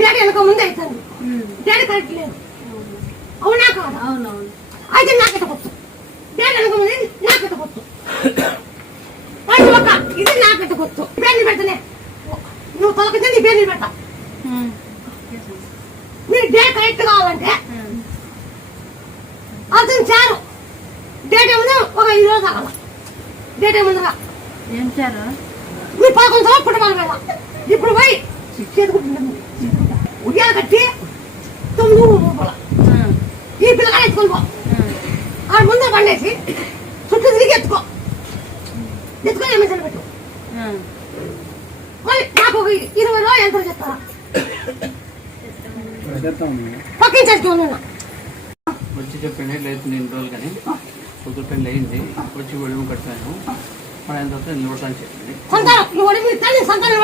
Daddy వెనక ముందే అవుతుంది. డాడీ కరెక్ట్ లేదు. అవునా కాదా? అవునవును. అయితే నాకెట కొట్టు. డాడీ వెనక ముందే నాకెట కొట్టు. ఒక ఇది నాకెట కొట్టు. పేర్లు పెడతనే నువ్వు తొలగితే నీ పేర్లు పెట్ట. మీరు డేట్ కరెక్ట్ కావాలంటే అతను చారు డేట్ ఏముందో ఒక 5 రోజులు కావాలి. డేట్ ఏముందిగా ఏం చారు మీరు 11 సంవత్సరాలు పుట్టబాల మీద ఇప్పుడు పోయి చేతుకుంటున్నాము. ఉయ్యాలు కట్టి 9 రూపాయలు ఈ పిల్లగా ఎత్తుకొని పో. ఆడ ముందర పండేసి చుట్టూ తిరిగి ఎత్తుకొని ఎమ్మెల్యేలు పెట్టు. మళ్ళీ నాకు ఒక 20 రోజులు ఎంత చెప్తారా పక్కించేస్తూ ఉన్నా వచ్చి చెప్పండి లేదు 2 రోజులు కానీ కుదురుపెండి అయింది. వచ్చి ఒడిము కట్టాను మన ఎంత నిలబడతాను చెప్పండి. సంతానం